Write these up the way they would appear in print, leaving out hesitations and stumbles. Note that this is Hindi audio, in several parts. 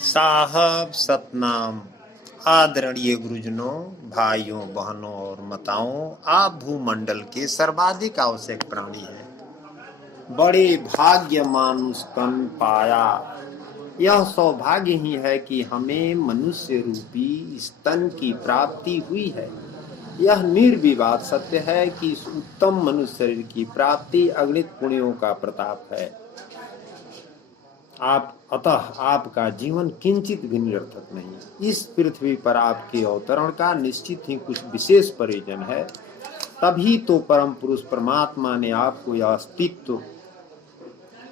साहब सतनाम। आदरणीय गुरुजनों, भाइयों बहनों और माताओं, आप भूमंडल के सर्वाधिक आवश्यक प्राणी हैं। बड़े भाग्य मानुष तन पाया। यह सौभाग्य ही है कि हमें मनुष्य रूपी इस तन की प्राप्ति हुई है। यह निर्विवाद सत्य है कि इस उत्तम मनुष्य शरीर की प्राप्ति अगणित पुण्यों का प्रताप है। अतः आपका जीवन किंचित भी निरर्थक नहीं। इस पृथ्वी पर आपके अवतरण का निश्चित ही कुछ विशेष प्रयोजन है। तभी तो परम पुरुष परमात्मा ने आपको यह अस्तित्व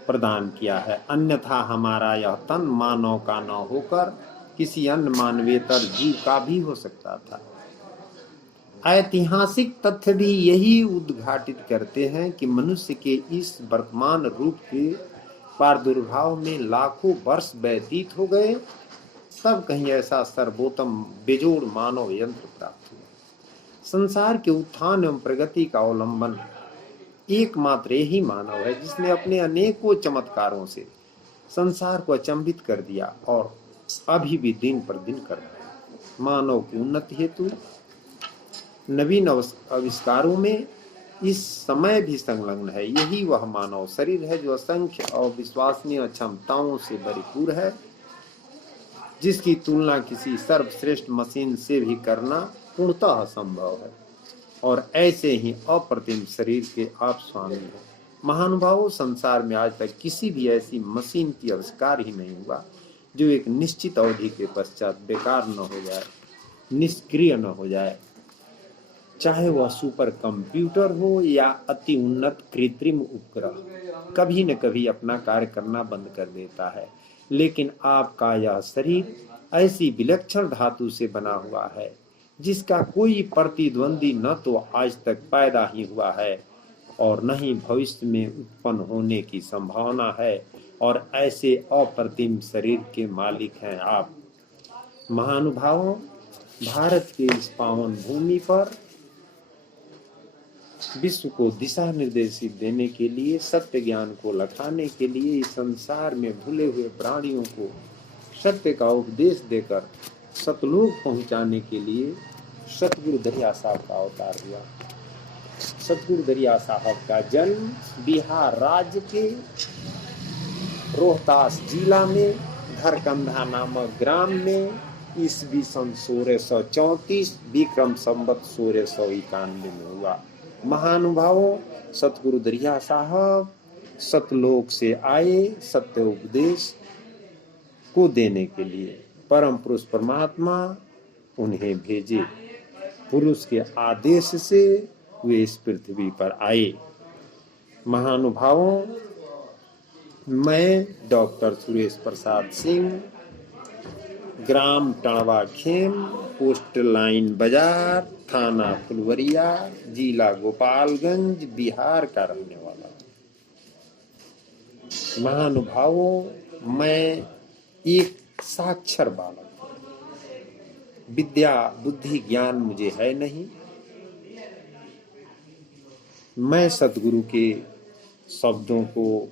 प्रदान किया है। अन्यथा हमारा यह तन मानव का न होकर किसी अन्य मानवेतर जीव का भी हो सकता था। ऐतिहासिक तथ्य भी यही उद्घाटित करते हैं कि मनुष्य के इस वर्तमान रूप के प्रादुर्भाव में लाखों वर्ष व्यतीत हो गए, तब कहीं ऐसा सर्वोत्तम बेजोड़ मानव यंत्र प्राप्त हुआ। संसार के उत्थान एवं प्रगति का अवलंबन एकमात्र यही मानव है, जिसने अपने अनेकों चमत्कारों से संसार को अचंभित कर दिया और अभी भी दिन पर दिन कर रहा है। मानव की उन्नति हेतु नवीन आविष्कारों में इस समय भी संलग्न है। यही वह मानव शरीर है जो असंख्य और विश्वसनीय क्षमताओं से भरपूर है, जिसकी तुलना किसी सर्वश्रेष्ठ मशीन से भी करना पूर्णतः असंभव है। और ऐसे ही अप्रतिम शरीर के आप स्वामी हैं। महानुभावों, संसार में आज तक किसी भी ऐसी मशीन की आविष्कार ही नहीं हुआ जो एक निश्चित अवधि के पश्चात बेकार न हो जाए, निष्क्रिय न हो जाए। चाहे वह सुपर कंप्यूटर हो या अति उन्नत कृत्रिम उपग्रह, कभी न कभी अपना कार्य करना बंद कर देता है। लेकिन आपका यह शरीर ऐसी विलक्षण धातु से बना हुआ है जिसका कोई प्रतिद्वंदी न तो आज तक पैदा ही हुआ है और न ही भविष्य में उत्पन्न होने की संभावना है। और ऐसे अप्रतिम शरीर के मालिक हैं आप। महानुभावों, भारत के इस पावन भूमि पर विश्व को दिशा निर्देशित देने के लिए, सत्य ज्ञान को लखाने के लिए, इस संसार में भूले हुए प्राणियों को सत्य का उपदेश देकर सतलोक पहुंचाने के लिए सतगुरु दरिया साहब का अवतार हुआ। सतगुरु दरिया साहब का जन्म बिहार राज्य के रोहतास जिला में धरकंधा नामक ग्राम में ईस्वी सन 1634 विक्रम संवत 1691 में हुआ। महानुभावों, सतगुरु दरिया साहब सतलोक से आए सत्य उपदेश को देने के लिए। परम पुरुष परमात्मा उन्हें भेजे। पुरुष के आदेश से वे इस पृथ्वी पर आए। महानुभावों, मैं डॉक्टर सुरेश प्रसाद सिंह, ग्राम टणवा खेम, पोस्ट लाइन बाजार, थाना फुलवरिया, जिला गोपालगंज, बिहार का रहने वाला हूं। महानुभावों, मैं एक साक्षर बालक, विद्या बुद्धि ज्ञान मुझे है नहीं। मैं सतगुरु के शब्दों को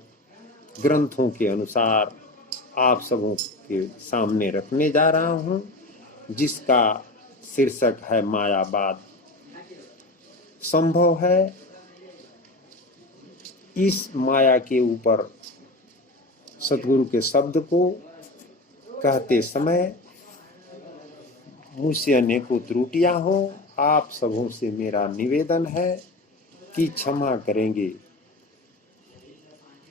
ग्रंथों के अनुसार आप सबों के सामने रखने जा रहा हूं, जिसका शीर्षक है मायावाद। संभव है इस माया के ऊपर सतगुरु के शब्द को कहते समय मुझसे अनेकों त्रुटियां हो। आप सबों से मेरा निवेदन है कि क्षमा करेंगे।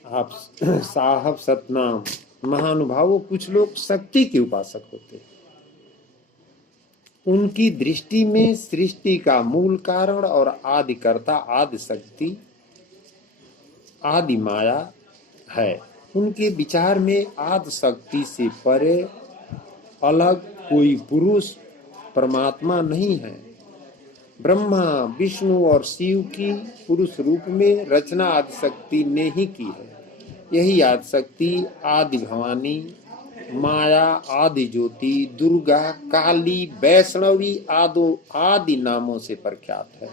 आप साहब सतनाम। महानुभावों, कुछ लोग शक्ति के उपासक होते हैं। उनकी दृष्टि में सृष्टि का मूल कारण और आदिकर्ता आदि शक्ति आदि माया है। उनके विचार में आदि शक्ति से परे अलग कोई पुरुष परमात्मा नहीं है। ब्रह्मा विष्णु और शिव की पुरुष रूप में रचना आदि शक्ति ने ही की है। यही आदि शक्ति आदि भवानी, माया, आदि ज्योति, दुर्गा, काली, वैष्णवी आदि नामों से प्रख्यात है।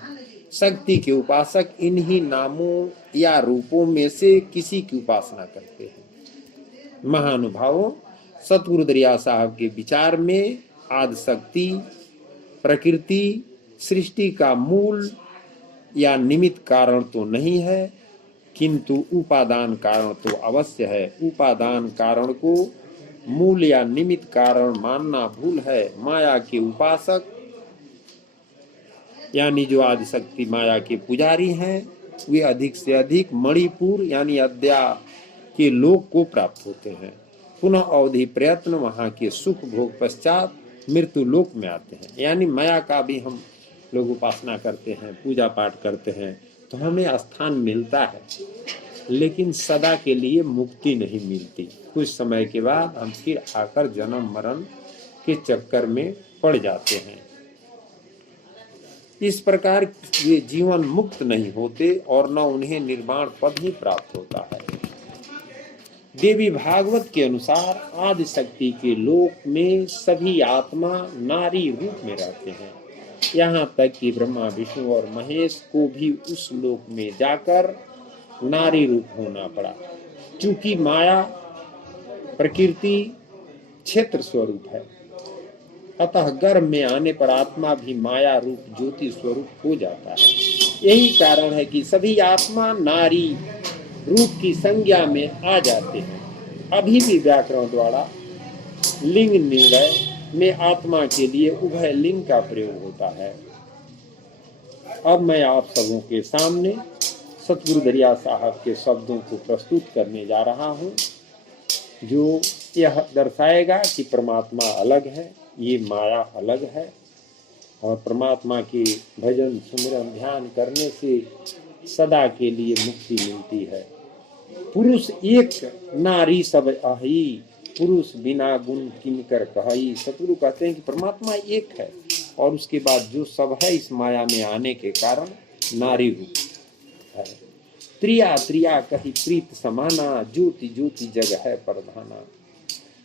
शक्ति के उपासक इन्हीं नामों या रूपों में से किसी की उपासना करते हैं। महानुभावों, सतगुरु दरिया साहब के विचार में आदि शक्ति प्रकृति सृष्टि का मूल या निमित्त कारण तो नहीं है, किंतु उपादान कारण तो अवश्य है। उपादान कारण को मूल या निमित्त कारण मानना भूल है। माया के उपासक यानी जो आदि शक्ति माया के पुजारी हैं, वे अधिक से अधिक मणिपुर यानी अद्या के लोक को प्राप्त होते हैं। पुनः अवधि प्रयत्न वहां के सुख भोग पश्चात मृत्यु लोक में आते हैं। यानी माया का भी हम लोग उपासना करते हैं, पूजा पाठ करते हैं, तो हमें स्थान मिलता है, लेकिन सदा के लिए मुक्ति नहीं मिलती। कुछ समय के बाद हम फिर आकर जन्म मरण के चक्कर में पड़ जाते हैं। इस प्रकार ये जीवन मुक्त नहीं होते और न उन्हें निर्वाण पद ही प्राप्त होता है। देवी भागवत के अनुसार आदि शक्ति के लोक में सभी आत्मा नारी रूप में रहते हैं। यहाँ तक कि ब्रह्मा विष्णु और महेश को भी उस लोक में जाकर नारी रूप होना पड़ा, क्योंकि माया प्रकृति क्षेत्र स्वरूप है। अतः गर्भ में आने पर आत्मा भी माया रूप ज्योति स्वरूप हो जाता है। यही कारण है कि सभी आत्मा नारी रूप की संज्ञा में आ जाते हैं। अभी भी व्याकरण द्वारा लिंग निर्णय में आत्मा के लिए उभय लिंग का प्रयोग होता है। अब मैं आप सबों के सामने सतगुरु दरिया साहब के शब्दों को प्रस्तुत करने जा रहा हूँ, जो यह दर्शाएगा कि परमात्मा अलग है, ये माया अलग है, और परमात्मा के भजन सुमिरन ध्यान करने से सदा के लिए मुक्ति मिलती है। पुरुष एक नारी सब अहि, पुरुष बिना गुण किनकर कहई। सतगुरु कहते हैं कि परमात्मा एक है, और उसके बाद जो सब है इस माया में आने के कारण नारी रूप है। त्रिया त्रिया कही प्रीत समाना, ज्योति ज्योति जग है प्रधाना।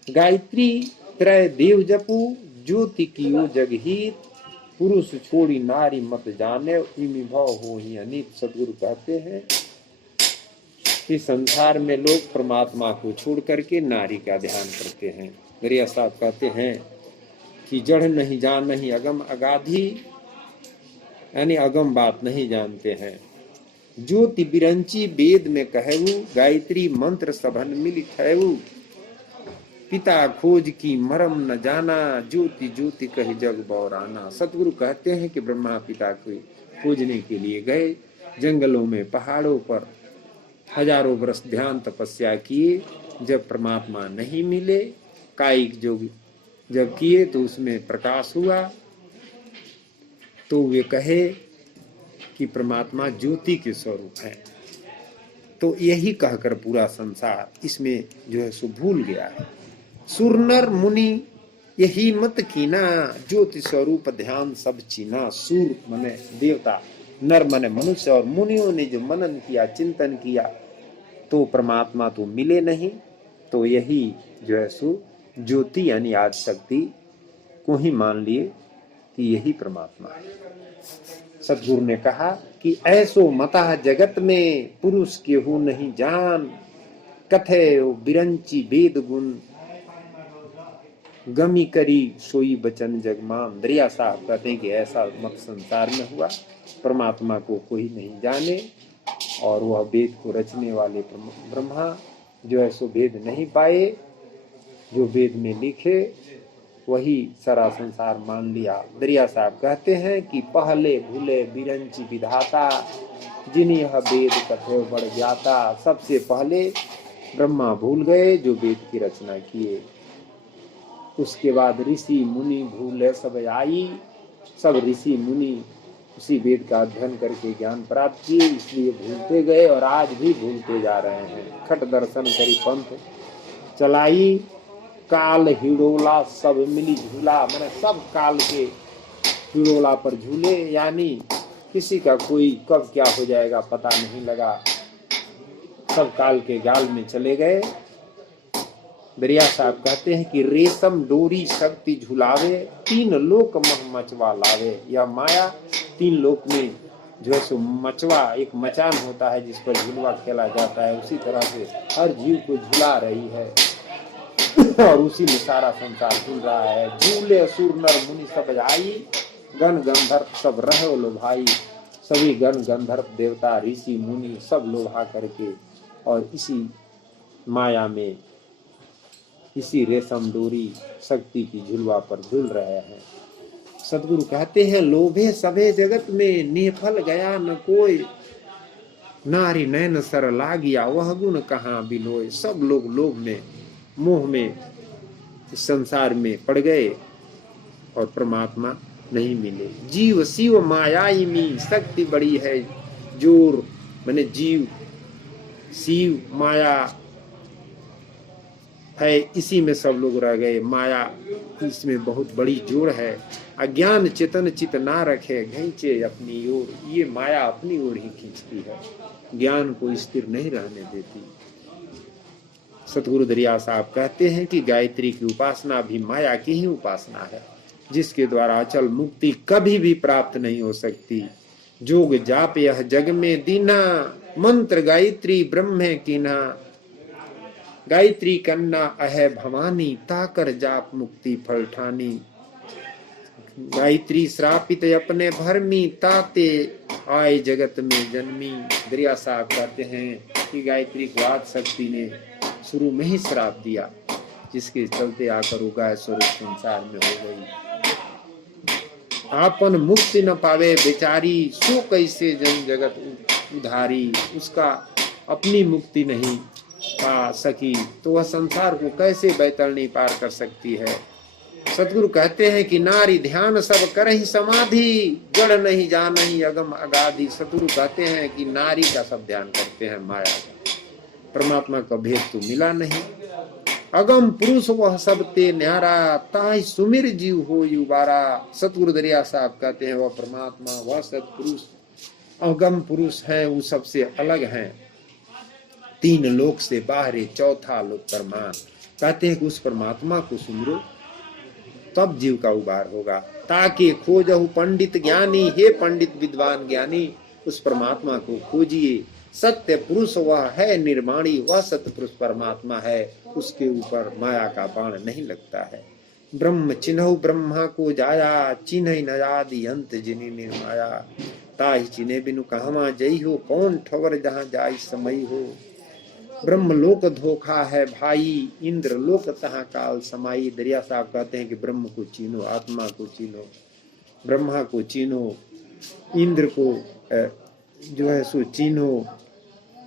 गायत्री त्रय देव जपू, ज्योति कियो जग हित, पुरुष छोड़ी नारी मत जाने, इमि भव हो ही अनित। सतगुरु कहते हैं कि संसार में लोग परमात्मा को छोड़ करके नारी का ध्यान करते हैं। दरिया साहब कहते हैं कि जड़ नहीं जान नहीं अगम अगाधी, यानी अगम बात नहीं जानते हैं। ज्योति बिरंची वेद में कहू, गायत्री मंत्र सभन मिल खैऊ, पिता खोज की मरम न जाना, ज्योति ज्योति कही जग बौराना। सतगुरु कहते हैं कि ब्रह्मा पिता को खोजने के लिए गए, जंगलों में पहाड़ों पर हजारों वर्ष ध्यान तपस्या किए, जब परमात्मा नहीं मिले, कायिक योग जब किए तो उसमें प्रकाश हुआ, तो वे कहे कि परमात्मा ज्योति के स्वरूप है। तो यही कहकर पूरा संसार इसमें जो है सो भूल गया है। सुर नर मुनि यही मत कीना, ज्योति स्वरूप ध्यान सब चीना। सुर मने देवता, नर मने मनुष्य, और मुनियों ने जो मनन किया चिंतन किया तो परमात्मा तो मिले नहीं, तो यही जो है सो ज्योति यानी आदि शक्ति को ही मान लिए कि यही परमात्मा है। सतगुरु ने कहा कि ऐसो मता जगत में, पुरुष केहू नहीं जान, कथे बिरंची वेद गुण, गमी करी सोई बचन जगमान। दरिया साहब कहते हैं कि ऐसा मत संसार में हुआ, परमात्मा को कोई नहीं जाने, और वह वेद को रचने वाले ब्रह्मा जो है सो वेद नहीं पाए, जो वेद में लिखे वही सारा संसार मान लिया। दरिया साहब कहते हैं कि पहले भूले बिरंची विधाता, जिन्हीं यह वेद कथे बढ़ जाता। सबसे पहले ब्रह्मा भूल गए जो वेद की रचना किए, उसके बाद ऋषि मुनि भूले सब आई, सब ऋषि मुनि उसी वेद का अध्ययन करके ज्ञान प्राप्त किए, इसलिए भूलते गए और आज भी भूलते जा रहे हैं। खट दर्शन करी पंथ चलाई, काल हिडोला सब मिली झूला। मैंने सब काल के हिडोला पर झूले, यानी किसी का कोई कब क्या हो जाएगा पता नहीं लगा, सब काल के जाल में चले गए। दरिया साहब कहते हैं कि रेशम डोरी शक्ति झुलावे, तीन लोक मह मचवा लावे। यह माया तीन लोक में जो है सो मचवा, एक मचान होता है जिस पर झुलवा खेला जाता है, उसी तरह से हर जीव को झुला रही है। और उसी में सारा संसार झूल रहा है। झूले असुर नर मुनि सब आई, गण गंधर्व सब रहे लो भाई। सभी गण गंधर्व देवता ऋषि मुनि सब लोभा करके और इसी माया में, इसी रेशम डोरी शक्ति की झुलवा पर झूल रहे हैं। सतगुरु कहते हैं लोभे सभे जगत में, निफल गया न कोई। नारी नैन सर लागिया, वह गुण कहाँ बिलोय। सब लोग लोभ में, मोह में, इस संसार में पड़ गए और परमात्मा नहीं मिले। जीव शिव मायाई में, शक्ति बड़ी है जोर, मैंने जीव शिव माया है, इसी में सब लोग रह गए। माया इसमें बहुत बड़ी जोड़ है। अज्ञान चेतन चित ना रखे, खींचे अपनी ओर। ये माया अपनी ओर ही खींचती है, ज्ञान को स्थिर नहीं रहने देती। सतगुरु दरिया साहब कहते हैं कि गायत्री की उपासना भी माया की ही उपासना है, जिसके द्वारा अचल मुक्ति कभी भी प्राप्त नहीं हो सकती। जोग जाप यह जग में दीना, मंत्र गायत्री ब्रह्म कीना। गायत्री कन्ना अह भवानी, ताकर जाप मुक्ति फल ठानी। गायत्री श्रापित अपने भरमी, ताते आए जगत में जन्मी। दरिया साहब कहते हैं कि गायत्री को आदि शक्ति ने शुरू में ही श्राप दिया, जिसके चलते आकर उगाए स्वरूप संसार में हो गई। आपन मुक्ति न पावे बेचारी, सो कैसे जन जगत उधारी। उसका अपनी मुक्ति नहीं पा सकी तो वह संसार को कैसे बैतरणी पार कर सकती है। सतगुरु कहते हैं कि नारी ध्यान सब करहि समाधि, जड़ नहीं जानहि अगम अगाधि। सतगुरु कहते हैं कि नारी का सब ध्यान करते हैं, माया का, परमात्मा का भेद तो मिला नहीं। अगम पुरुष वह सब ते न्यारा, ताहि सुमिर जीव हो युबारा। सतगुरु दरिया साहब कहते हैं वह परमात्मा, वह सतपुरुष अगम पुरुष है, वो सबसे अलग हैं, तीन लोक से बाहर चौथा लोक परमान। कहते हैं कि उस परमात्मा को सुमिरो तब जीव का उबार होगा। ताकि खोजहु पंडित ज्ञानी, हे पंडित विद्वान ज्ञानी, उस परमात्मा को खोजिए। सत्य पुरुष वह है निर्माणी, वह सत्य पुरुष परमात्मा है, उसके ऊपर माया का बाण नहीं लगता है। ब्रह्म चिन्हु ब्रह्मा को जाया, चिन्ह न आदि अंत जिनि निर्माया। ताहि चिन्हे बिनु कहवा जई हो, कौन ठवर जहाँ जाई समय हो। ब्रह्म लोक धोखा है भाई, इंद्र लोक तहाँ काल समाई। दरिया साहब कहते हैं कि ब्रह्म को चीनो, आत्मा को चीनो, ब्रह्मा को चीनो, इंद्र को जो है सो चीनो।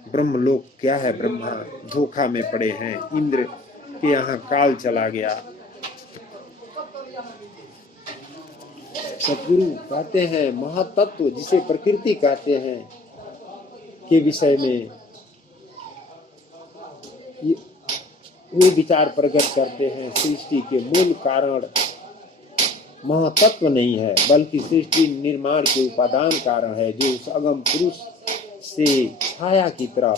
ब्रह्म लोक क्या है, ब्रह्मा धोखा में पड़े हैं, इंद्र के यहाँ काल चला गया। सतगुरु कहते हैं महातत्व, जिसे प्रकृति कहते हैं, के विषय में ये विचार प्रकट करते हैं। सृष्टि के मूल कारण महातत्व नहीं है, बल्कि सृष्टि निर्माण के उपादान कारण है, जो उस अगम पुरुष से छाया की तरह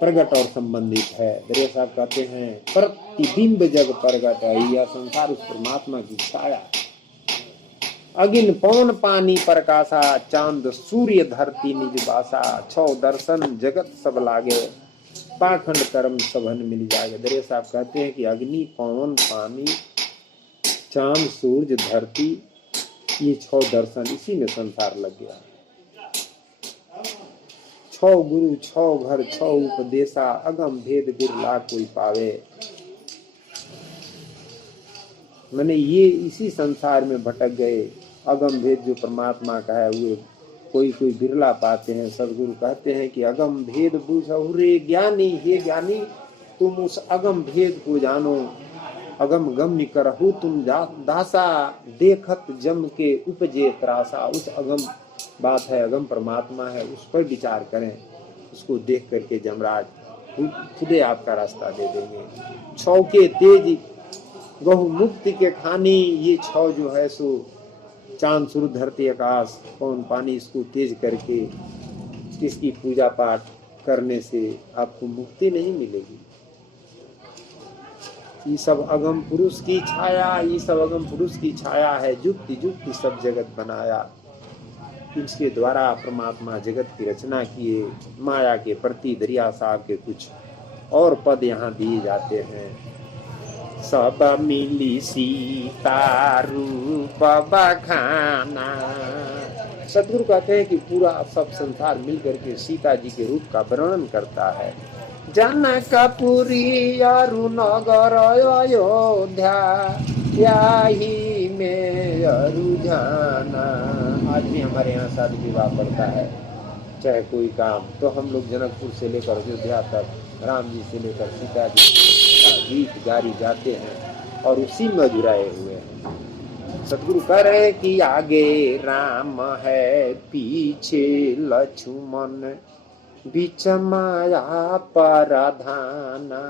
प्रकट और संबंधित है। दरिया साहब कहते हैं प्रतिबिंब जग प्रकट है, यह संसार उस परमात्मा की छाया। अगिन पवन पानी प्रकाशा, चांद सूर्य धरती निज बासा। छौ दर्शन जगत सब लागे, पाखंड कर्म सबन मिल जाएगा। दरिया साहब कहते हैं कि अग्नि पवन पानी चांद सूरज धरती, ये छौ दर्शन, इसी में संसार लग गया। छौ गुरु छौ घर छौ उपदेशा, अगम भेद बिरला कोई पावे। मैंने ये इसी संसार में भटक गए। अगम भेद जो परमात्मा का है वो कोई कोई बिरला पाते हैं। सदगुरु कहते हैं कि अगम भेद बुझहु रे ज्ञानी, हे ज्ञानी तुम उस अगम भेद को जानो। अगम गम्य करहु तुम दासा, देखत जम के उपजे त्रासा। उस अगम बात है, अगम परमात्मा है, उस पर विचार करें, उसको देख करके जमराज खुदे आपका रास्ता दे देंगे। छौ के तेज गहु मुक्ति के खानी, ये छौ जो है सो चांद सूरज धरती आकाश पवन पानी, इसको तेज करके इसकी पूजा पाठ करने से आपको मुक्ति नहीं मिलेगी। ये सब अगम पुरुष की छाया, ये सब अगम पुरुष की छाया है। जुक्ति जुक्ति सब जगत बनाया, इसके द्वारा परमात्मा जगत की रचना किए। माया के प्रति दरिया साहब के कुछ और पद यहाँ दिए जाते हैं। सब मिली सीता रूप बखाना। सतगुरु कहते हैं कि पूरा सब संसार मिल करके सीता जी के रूप का वर्णन करता है। जनकपुरी अरु नगर अयोध्या, यही में अरु जाना। आज भी हमारे यहाँ शादी विवाह पड़ता है, चाहे कोई काम, तो हम लोग जनकपुर से लेकर अयोध्या तक, राम जी से लेकर सीता जी का गीत गारी जाते हैं और उसी में जुड़ाए हुए हैं। सतगुरु कह रहे हैं कि आगे राम है पीछे लक्ष्मण, बीच माया पराधाना।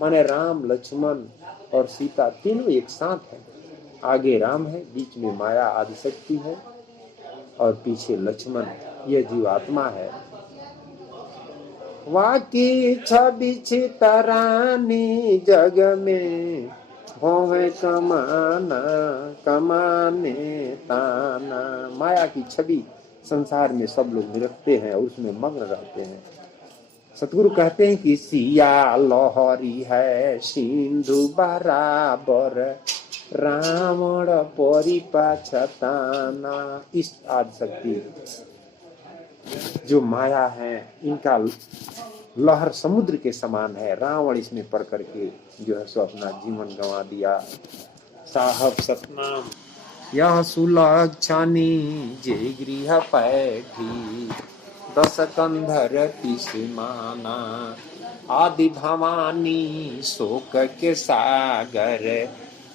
माने राम, लक्ष्मण और सीता तीनों एक साथ है। आगे राम है, बीच में माया आदि शक्ति है और पीछे लक्ष्मण, ये जीवात्मा है। वाकी छवि चितरानी जग में, भोवे कमाना कमाने ताना। माया की छवि संसार में सब लोग निरखते हैं और उसमें मग्न रहते हैं। सतगुरु कहते हैं कि सिया लहरी है सिंधु बराबर, रावण परिपाछताना। इस आदि शक्ति जो माया है, इनका लहर समुद्र के समान है। रावण इसमें पड़ करके जो है सो अपना जीवन गंवा दिया। साहब सतनाम यह सुलक्षणी जे गृह पैठी, दस कंधर तिसमाना। आदि भवानी शोक के सागर,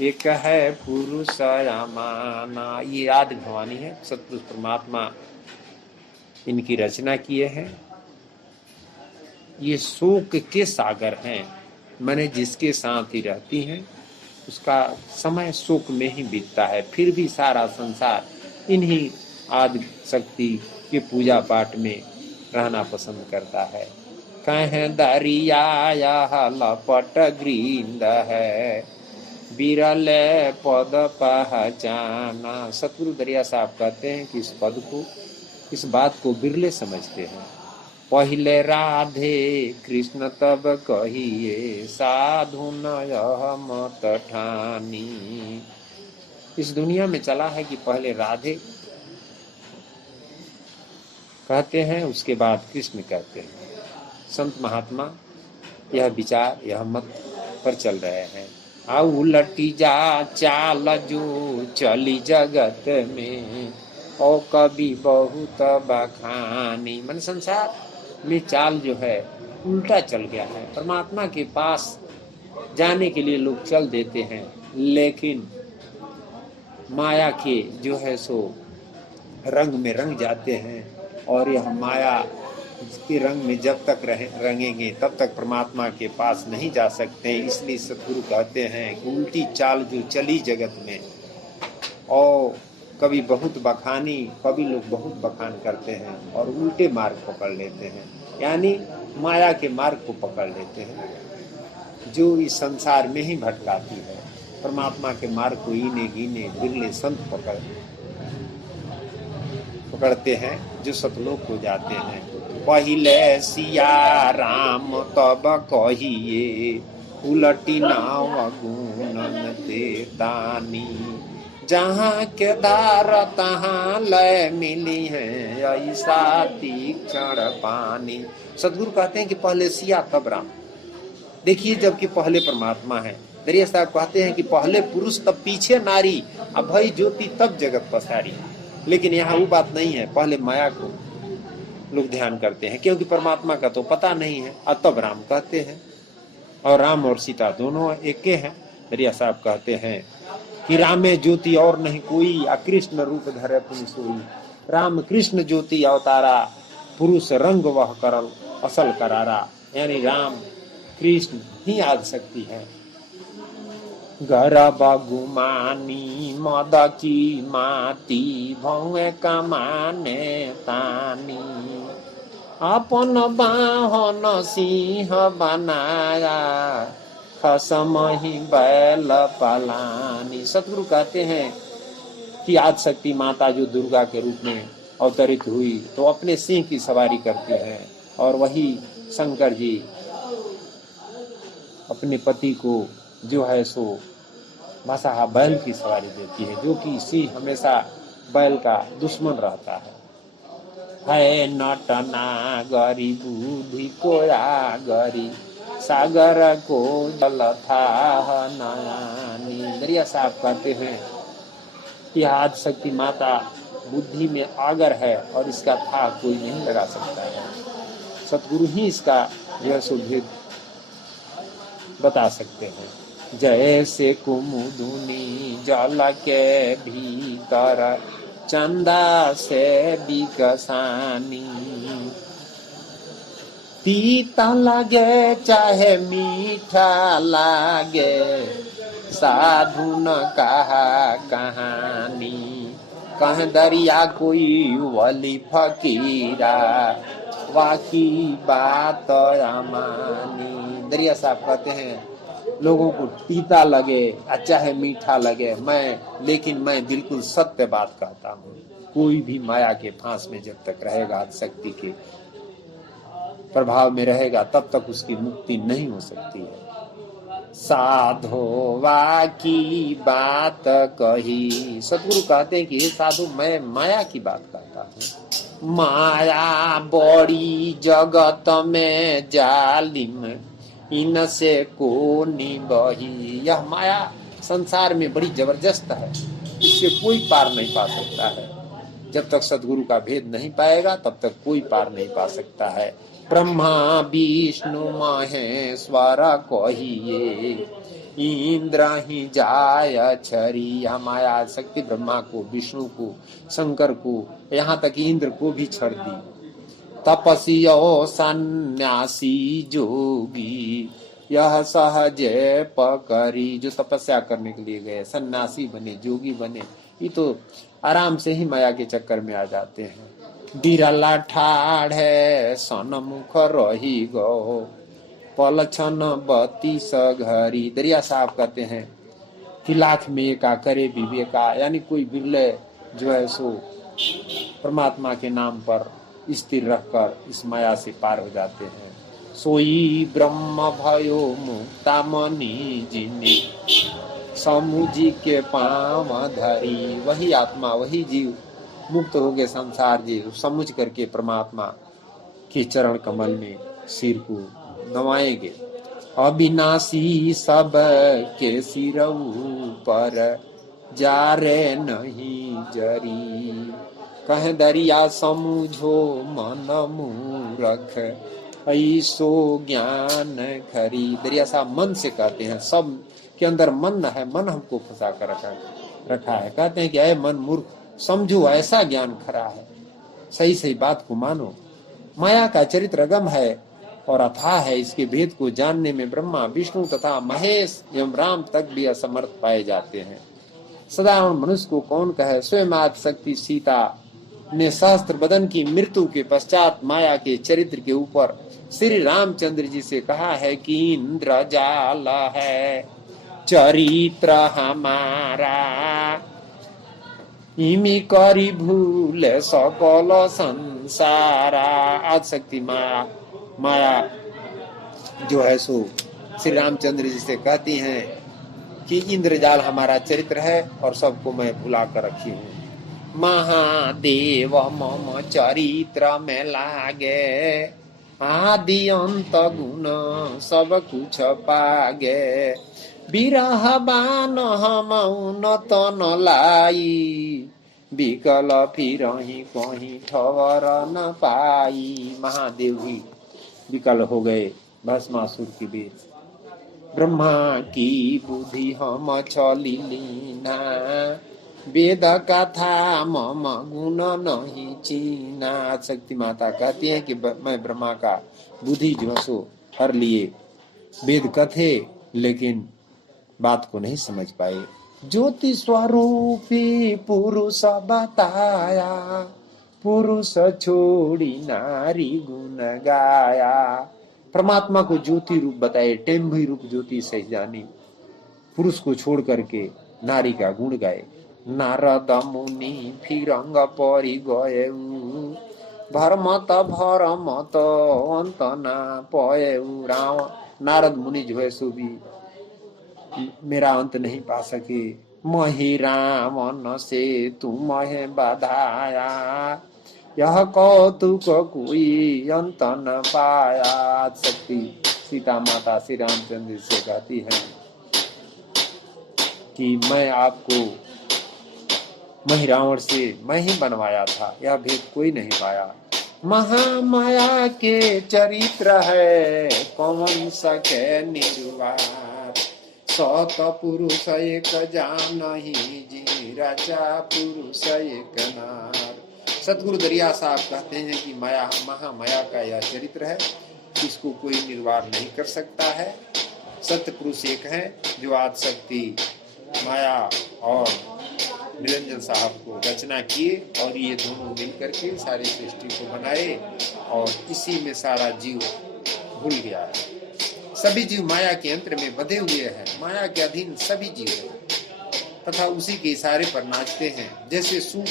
एक है पुरुष अमाना। ये आदि भवानी है, सतपुरुष परमात्मा इनकी रचना किए हैं। ये शोक के सागर हैं, माने जिसके साथ ही रहती हैं उसका समय शोक में ही बीतता है। फिर भी सारा संसार इन्हीं आदि शक्ति के पूजा पाठ में रहना पसंद करता है। कह दरिया लपट ग्रींद है, बिरल पद पहचाना। सतगुरु दरिया साहब कहते हैं कि इस पद को, इस बात को बिरले समझते हैं। पहले राधे कृष्ण तब कहिए, साधु न मत ठानी। इस दुनिया में चला है कि पहले राधे कहते हैं, उसके बाद कृष्ण कहते हैं। संत महात्मा यह विचार, यह मत पर चल रहे हैं। आउ लटी जा चाल जो चली जगत में, और कभी बहुत बखानी। मन संसार में चाल जो है उल्टा चल गया है। परमात्मा के पास जाने के लिए लोग चल देते हैं, लेकिन माया के जो है सो रंग में रंग जाते हैं। और यह माया के रंग में जब तक रंगेंगे तब तक परमात्मा के पास नहीं जा सकते। इसलिए सतगुरु कहते हैं कि उल्टी चाल जो चली जगत में, और कभी बहुत बखानी, कभी लोग बहुत बखान करते हैं और उल्टे मार्ग पकड़ लेते हैं, यानी माया के मार्ग को पकड़ लेते हैं, जो इस संसार में ही भटकाती है। परमात्मा के मार्ग को इने गिने बिरले संत पकड़ते हैं, जो सतलोक को जाते हैं। पहिले सिया राम तब कहिए, उलटी नाव गुणन ते दानी। जहाँ के धार तहाँ लय मिली है, ऐसा तीक्ष्ण पानी। सतगुरु कहते हैं कि पहले सिया तब राम। देखिए, जबकि पहले परमात्मा है। दरिया साहब कहते हैं कि पहले पुरुष तब पीछे नारी, अब भई ज्योति तब जगत पसारी। लेकिन यहाँ वो बात नहीं है। पहले माया को लोग ध्यान करते हैं, क्योंकि परमात्मा का तो पता नहीं है, और तब राम कहते हैं। और राम और सीता दोनों एक के हैं। दरिया साहब कहते हैं कि रामे ज्योति और नहीं कोई, अकृष्ण रूप धरे पुनि सोई। राम कृष्ण ज्योति अवतारा, पुरुष रंग वह करल असल करारा। यानी राम कृष्ण ही आदि शक्ति है। गर्भ गुमानी मद की माती, भौए कमाने तानी। अपन बाहन सिंह बनाया, खसम ही बैल पलानी। सतगुरु कहते हैं कि आदि शक्ति माता जो दुर्गा के रूप में अवतरित हुई, तो अपने सिंह की सवारी करती है। और वही शंकर जी अपने पति को जो है सो भाषा बैल की सवारी देती है, जो कि इसी हमेशा बैल का दुश्मन रहता है नटना गरी बुद्धि कोया गरी सागर को जल था नयानी। दरिया साहब कहते हैं कि आदि शक्ति माता बुद्धि में आगर है और इसका था कोई नहीं लगा सकता है। सतगुरु ही इसका जो सो भेद बता सकते हैं। जैसे कुमुदुनी जल के भीतर चंदा से बिकसानी, तीता लागे चाहे मीठा लागे साधु न कहा कहानी, कह दरिया कोई वली फकीरा वाकी बात अमानी। दरिया साहब कहते हैं लोगों को तीता लगे चाहे मीठा लगे, लेकिन मैं बिल्कुल सत्य बात कहता हूँ। कोई भी माया के फांस में जब तक रहेगा, शक्ति के प्रभाव में रहेगा, तब तक उसकी मुक्ति नहीं हो सकती है। साधोवा की बात कही, सतगुरु कहते हैं कि साधु मैं माया की बात कहता हूँ। माया बड़ी जगत में जालिम इनसे को निबही, यह माया संसार में बड़ी जबरदस्त है, इससे कोई पार नहीं पा सकता है। जब तक सद्गुरु का भेद नहीं पाएगा तब तक कोई पार नहीं पा सकता है। ब्रह्मा विष्णु महेश्वर कहिए इंद्र ही जाय छरी, यह माया शक्ति ब्रह्मा को, विष्णु को, शंकर को, यहाँ तक इंद्र को भी छड़ दी। तपस्यो सन्यासी जोगी यह सहजे पकड़ी, जो तपस्या करने के लिए गए, सन्यासी बने, जोगी बने, ये तो आराम से ही माया के चक्कर में आ जाते हैं। बिरला ठाढ़े सनमुख रही गो पलछन 32 घड़ी। दरिया साहब कहते हैं कि लाख में एका करे विवेका, यानी कोई बिरले जो है सो परमात्मा के नाम पर स्थिर रहकर इस माया से पार हो जाते हैं। सोई ब्रह्म भयो मुक्ता मनी जिनी समुझी के पाँव धरी, वही आत्मा वही जीव मुक्त हो गए संसार जीव, समझ करके परमात्मा के चरण कमल में सिर को नवाएंगे। अविनाशी सब के सिर पर जा रे नहीं जरी, कह दरिया समझो मन मूरख ऐसो ज्ञान खरी। दरिया साहब मन से कहते हैं, सब के अंदर मन है, मन हमको फंसा कर रखा है। कहते हैं कि ऐ मन मूर्ख, समझो ऐसा ज्ञान खरा है, सही सही बात को मानो। माया का चरित्र अगम है और अथाह है, इसके भेद को जानने में ब्रह्मा विष्णु तथा महेश एवं राम तक भी असमर्थ पाए जाते हैं। साधारण मनुष्य को कौन कहे, स्वयं आदि शक्ति सीता ने सहस्त्र बदन की मृत्यु के पश्चात माया के चरित्र के ऊपर श्री रामचंद्र जी से कहा है कि इंद्रजाल है चरित्र हमारा, इमी करी भूल सकल संसारा। आदि शक्ति माया जो है सो श्री रामचंद्र जी से कहती हैं कि इंद्रजाल हमारा चरित्र है और सबको मैं भुला कर रखी हूँ। महादेव मम चरित्र में लागे, आदि अंत गुण सब कुछ पागे, बिरह बान हम उन्नत न लाई, विकल फिर ही कहीं ठवर न पाई। महादेव ही विकल हो गए भस्मासुर के बीच। ब्रह्मा की बुद्धि हम चली लीना, वेद कथा मम गुण नहीं चीना। शक्ति माता कहती है कि मैं ब्रह्मा का बुद्धि जो सो हर लिए, वेद कथे लेकिन बात को नहीं समझ पाए। ज्योति स्वरूपी पुरुष बताया, पुरुष छोड़ी नारी गुण गाया। परमात्मा को ज्योति रूप बताए, टेम्भी रूप ज्योति से जानी, पुरुष को छोड़ करके नारी का गुण गाए। नारद मुनि फिरंग परि गए, भरमत भरमत अंत ना पये। नारद मुनि जो है सो भी मेरा अंत नहीं पा सके। मोहि रावण से तुम्हें बधाया, यह कौतुक कोई अंत न पाया। शक्ति सीता माता श्री रामचंद्र से कहती है कि मैं आपको मोहि रावण से मैं ही बनवाया था, यह भेद कोई नहीं पाया। महामाया के चरित्र है कौन सके निर्वार, सत पुरुष एक जानहि जी राजा पुरुष एक नार। सतगुरु दरिया साहब कहते हैं कि माया महामाया का यह चरित्र है, इसको कोई निर्वाह नहीं कर सकता है। सत्य पुरुष एक है जो आदि शक्ति माया और निरंजन साहब को रचना किए और ये दोनों मिलकर के सारी सृष्टि को बनाए और इसी में सारा जीव भूल गया है। सभी जीव माया के यंत्र में बंधे हुए हैं, माया के अधीन सभी जीव हैं तथा उसी के इशारे पर नाचते हैं, जैसे सूप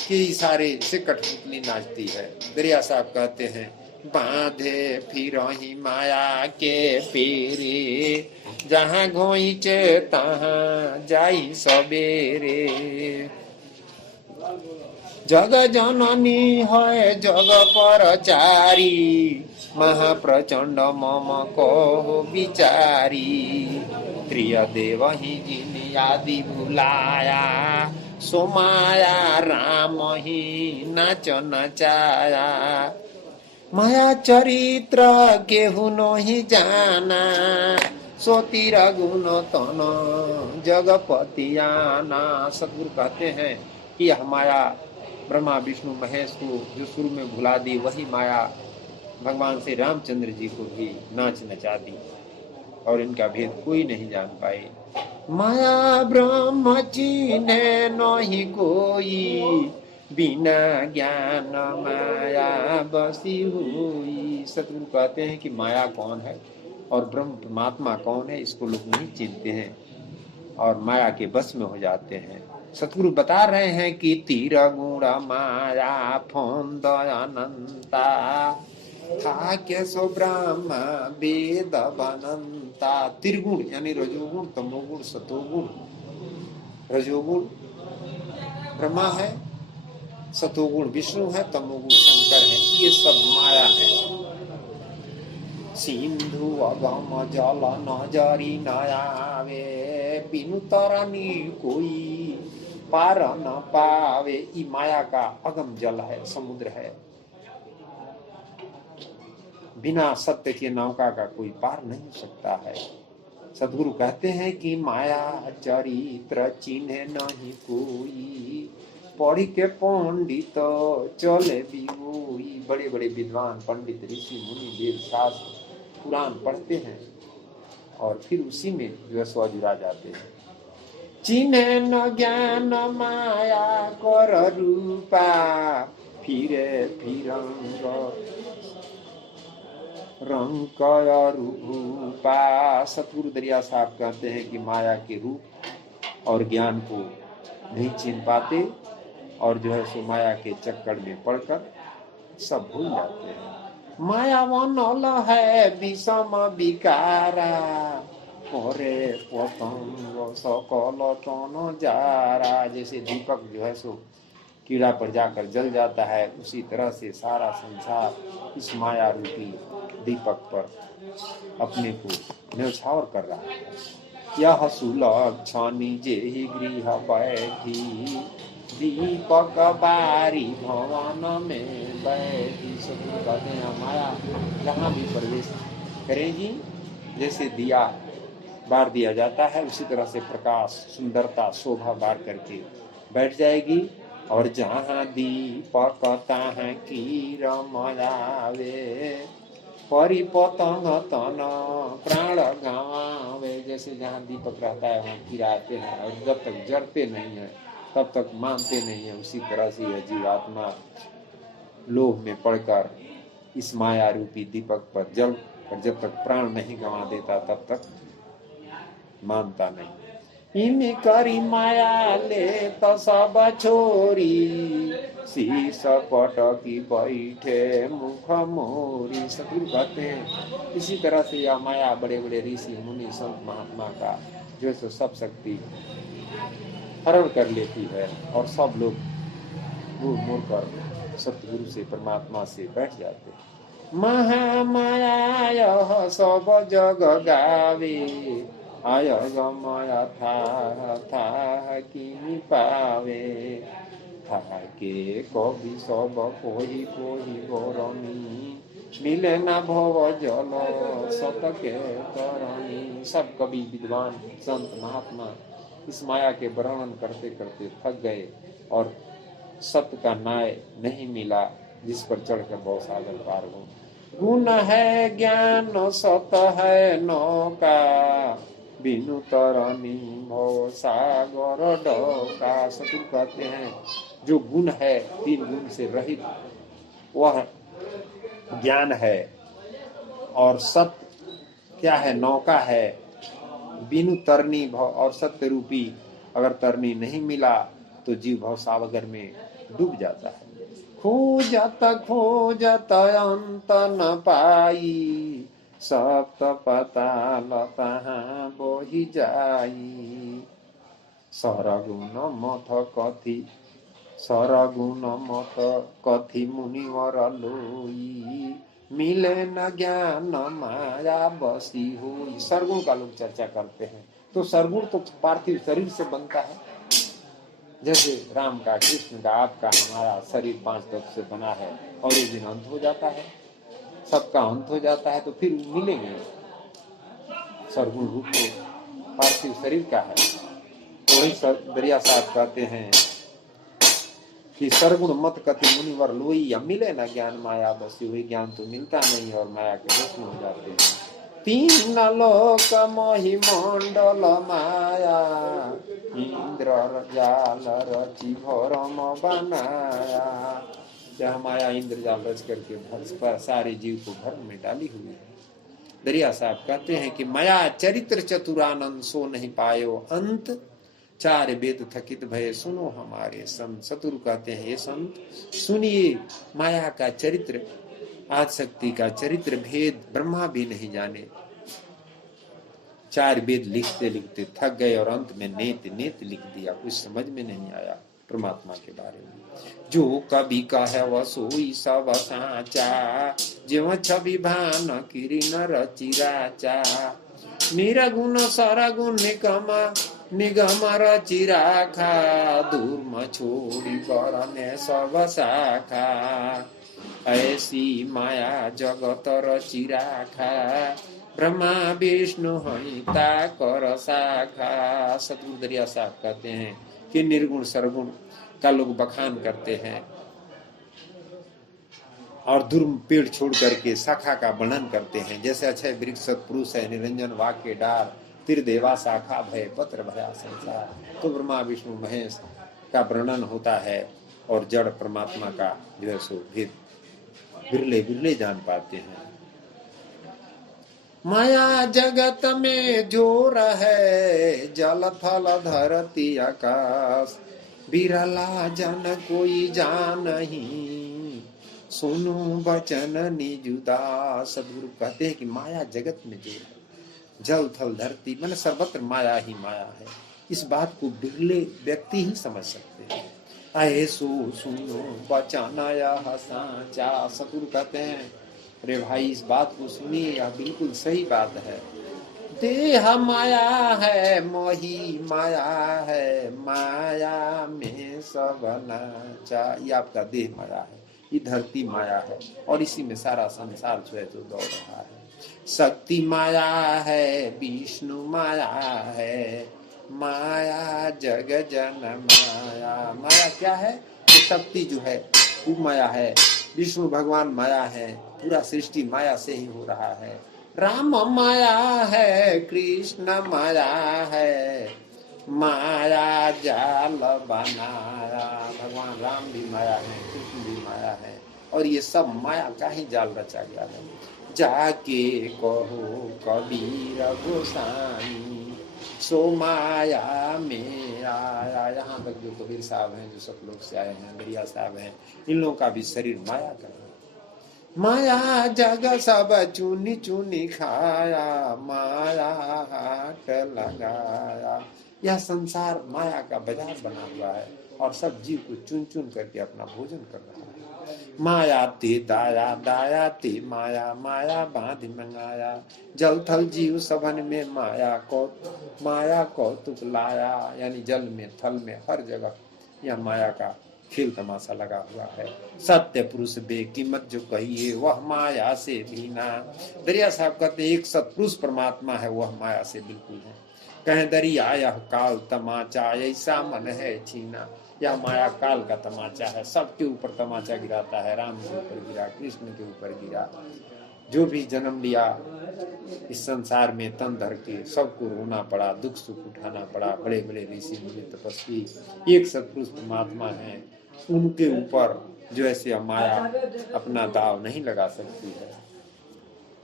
के इशारे से कठपुतली नाचती है। दरिया साहब कहते हैं बांधे फिरहि माया के पेरे, जहाँ घोइचे तहाँ जाई सबेरे। जग जननी है जग परचारी, महाप्रचंड मम कहो विचारी। प्रिय देव ही जिन आदि भुलाया, सो माया राम ही नाच नचाया। माया चरित्र केहू नहीं जाना, सो तीर गुण तन जगपतियाना। सतगुरु कहते हैं कि यह माया ब्रह्मा विष्णु महेश को जो शुरू में भुला दी, वही माया भगवान श्री रामचंद्र जी को भी नाच नचा दी और इनका भेद कोई नहीं जान पाए। माया ब्रह्म चीने नहीं कोई, बिना ज्ञान माया बसी हुई। सतगुरु कहते हैं कि माया कौन है और ब्रह्म परमात्मा कौन है, इसको लोग नहीं चिंतते हैं और माया के बस में हो जाते हैं। सतगुरु बता रहे हैं कि तीर गुण माया फंद अनंता, था के सो ब्रह्म वेद बनंता। त्रिगुण यानी रजोगुण तमोगुण सतोगुण। रजोगुण ब्रह्मा है, सतोगुण विष्णु है, तमोगुण शंकर है, ये सब माया है। सिंधु अगम जल नजरी न आवे, बिनु तरनी कोई पार न पावे। ये माया का अगम जल है, समुद्र है, बिना सत्य के नौका का कोई पार नहीं हो सकता है। सदगुरु कहते हैं कि माया चरित्र चिन्ह नहीं कोई, पढ़ी के पंडित चले भी हुई। बड़े बड़े विद्वान पंडित ऋषि मुनि वेद शास्त्र पुराण पढ़ते हैं और फिर उसी में जो स्व जुड़ा जाते हैं। चिन्ह न ज्ञान माया कर रूपा, फिरे फिरंग रंग रूपा। सतगुरु दरिया साहब कहते हैं कि माया के रूप और ज्ञान को नहीं चिन्ह पाते और जो है सो माया के चक्कर में पड़कर सब भूल जाते हैं। माया वनल है विषम विकारा, और पतंग सकल तन जारा। जैसे दीपक जो है सो कीड़ा पर जाकर जल जाता है, उसी तरह से सारा संसार इस माया रूपी दीपक पर अपने को न्यौछावर कर रहा है। यह सुलक्षणी जे ही गृह बैठी, दीपक बारी भवन में बैठी। सतगुरु कहते हैं माया जहाँ भी प्रवेश करेगी, जैसे दिया बार दिया जाता है उसी तरह से प्रकाश सुंदरता शोभा बार करके बैठ जाएगी। और जहाँ दीपक तहाँ कीरमयावे, परिपतंग तन प्राण गावे। जैसे जहाँ दीपक रहता है वहाँ कीड़ा आते हैं और जब तक जरते नहीं है तब तक मानते नहीं है। उसी तरह से यह जीवात्मा लोभ में पड़कर इस माया रूपी दीपक पर जल और जब तक प्राण नहीं गंवा देता तब तक मानता नहीं। इन करी माया ले तो सब छोरी, शीश पटकी बैठे मुख मोरी। सतगुरु कहते हैं इसी तरह से यह माया बड़े बड़े ऋषि मुनि संत महात्मा का जो सो सब शक्ति हरण कर लेती है और सब लोग मुड़ मुड़ कर सतगुरु से परमात्मा से बैठ जाते हैं। महामाया यह सब जग गावे, आय गमया था किनि पावे, थाके कवि सब कोई कोई गोरमी, मिले ना भव जल सतके तरणी। सब कवि विद्वान संत महात्मा इस माया के वर्णन करते करते थक गए और सत्य का न्याय नहीं मिला जिस पर चढ़कर बहुत सागर पार हो। गुण है ज्ञान सत है नौका, बिनु तरनी भव सागर डोका। सतगुरु कहते हैं जो गुण है तीन गुण से रहित वह ज्ञान है, और सत्य क्या है, नौका है। बिनु तरनी भव, और सत्य रूपी अगर तरनी नहीं मिला तो जीव भव सागर में डूब जाता है। खोजत अंत न पाई, सप्त पताल तहाँ बोहि जाई। सरगुण मत कथि मुनिवर लोई, मिले न ज्ञान माया बसी हुई। सरगुण का लोग चर्चा करते हैं तो सरगुण तो पार्थिव शरीर से बनता है। जैसे राम का, कृष्ण का, आपका, हमारा शरीर 5 तत्व से बना है और एक दिन अंत हो जाता है, सबका अंत हो जाता है, तो फिर मिलेंगे। सरगुण रूप तो पार्थिव शरीर का है। तो वही दरिया साहब कहते हैं कि सरगुण मत कथि मुनिवर लोई, या मिले ना ज्ञान माया बसी हुई। ज्ञान तो मिलता नहीं और माया के वश में हो जाते हैं। तीन लोक मोहि मंडल माया, इंद्र जाल रचि भरम बनाया। यह माया इंद्र जाल रच करके पर सारे जीव को भ्रम में डाली हुई है। दरिया साहब कहते हैं कि माया चरित्र चतुरानंद सो नहीं पायो अंत, 4 वेद थकित भय सुनो हमारे संत। सतगुरु कहते हैं ये संत सुनिए, माया का चरित्र, आदिशक्ति का चरित्र भेद ब्रह्मा भी नहीं जाने। 4 वेद लिखते लिखते थक गए और अंत में नेत लिख दिया। कुछ समझ में नहीं आया परमात्मा के बारे में। जो कभी कहे वह सोई सब साचा, ज्यों छवि भान किरण रचि राचा। निरगुण सरगुण निगम रचि राखा, धूर्म छोड़ी बरने सब शाखा। ऐसी माया जगत रचि राखा, ब्रह्मा विष्णु हंता कर शाखा। सतगुरु दरिया साहब कहते हैं कि निर्गुण सरगुण का लोग बखान करते हैं और दुर्म पेड़ छोड़ करके शाखा का वर्णन करते हैं। जैसे अक्षय वृक्ष सत्पुरुष है, निरंजन वाक्य डार, त्रिदेवा शाखा भय पत्र भया संसार। तो ब्रह्मा विष्णु महेश का वर्णन होता है और जड़ परमात्मा का जो है सो भेद बिरले बिरले जान पाते हैं। माया जगत में जोर है, जल थल धरती आकाश। बिरला जन कोई जान नहीं, सुनो बचन निजुदास। सदगुरु कहते हैं कि माया जगत में जोर है, जल थल धरती मन सर्वत्र माया ही माया है। इस बात को बिरले व्यक्ति ही समझ सकते हैं। आए सो सुनो बचन यह साचा। सतगुरु कहते हैं अरे भाई इस बात को सुनिए, यह बिल्कुल सही बात है। देह माया है मोही माया है, माया में सब नाचा। ये आपका देह माया है, ये धरती माया है और इसी में सारा संसार जो है तो दौड़ रहा है। शक्ति माया है, विष्णु माया है, माया जग जन माया। माया क्या है? तो शक्ति जो है वो माया है, विष्णु भगवान माया है, पूरा सृष्टि माया से ही हो रहा है। राम माया है, कृष्ण माया है, माया जाल बनाया। भगवान राम भी माया है, कृष्ण भी माया है और ये सब माया का ही जाल रचा गया है। जाके कहो कबीर गोसाई, सो माया में आया। यहाँ तक जो कबीर साहब हैं, जो सतलोक से आए हैं, दरिया साहब हैं, इन लोगों का भी शरीर माया का है। माया जग सब चुनी चुनी खाया, माया हाट लगाया। यह संसार माया का बाजार बना हुआ है और सब जीव को चुन चुन करके अपना भोजन कर रहा है। माया ते दाया, दाया ते माया, माया बांध मंगाया। जल थल जीव सबन में माया कौतुक लाया। यानी जल में, थल में, हर जगह यह माया का खेल तमाशा लगा हुआ है। सत्य पुरुष बेकीमत जो कहिए, वह माया से भीना। दरिया साहब कहते एक सत्पुरुष परमात्मा है, वह माया से बिल्कुल है। कहें दरिया यह काल तमाचा, ऐसा मन है छीना। यह माया काल का तमाचा है, सबके ऊपर तमाचा गिराता है। राम के ऊपर गिरा, कृष्ण के ऊपर गिरा, जो भी जन्म लिया इस संसार में तन धर के, सबको रोना पड़ा, दुख सुख उठाना पड़ा। बड़े बड़े ऋषि मुनि तपस्वी एक सत्पुरुष परमात्मा है, उनके ऊपर जो ऐसे माया अपना दाव नहीं लगा सकती है।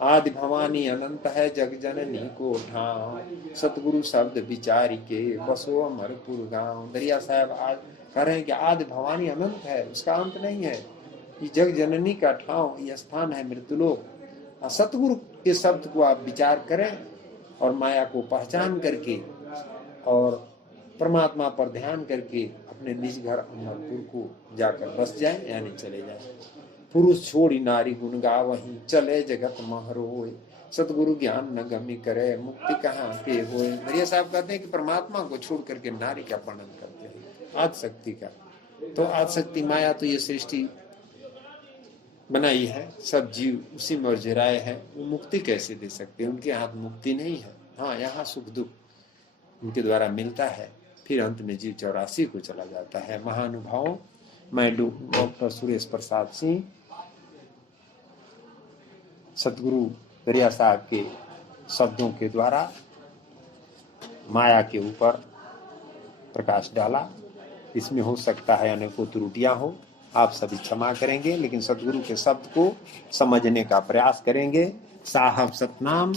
आदि भवानी अनंत है, जग जननी को ठाव। सतगुरु शब्द विचारी के, बसो अमरपुर गांव। दरिया साहब आज कह रहे हैं कि आदि भवानी अनंत है, उसका अंत नहीं है। ये जग जननी का ठाव, ये स्थान है मृत्युलोक। सतगुरु के शब्द को आप विचार करें और माया को पहचान करके और परमात्मा पर ध्यान करके अपने निज घर अमरपुर को जाकर बस जाए, यानी चले जाए। पुरुष छोड़ी नारी गुण गावहीं, चले जगत महरोए। सतगुरु ज्ञान न गमी करे, मुक्ति कहाँ पे होए। दरिया साहब कहते हैं कि परमात्मा को छोड़ करके नारी का वर्णन करते हैं, आदिशक्ति का। तो आदिशक्ति माया तो ये सृष्टि बनाई है, सब जीव उसी में उलझे हैं। वो मुक्ति कैसे दे सकते हैं? उनके हाथ मुक्ति नहीं है। हाँ, यहाँ सुख दुख उनके द्वारा मिलता है, फिर अंत में जीव 84 को चला जाता है। महानुभाव, मैं डॉक्टर सुरेश प्रसाद सिंह, सतगुरु दरिया साहब के शब्दों के द्वारा माया के ऊपर प्रकाश डाला। इसमें हो सकता है अनेकों त्रुटियां हो, आप सभी क्षमा करेंगे, लेकिन सतगुरु के शब्द को समझने का प्रयास करेंगे। साहब सतनाम।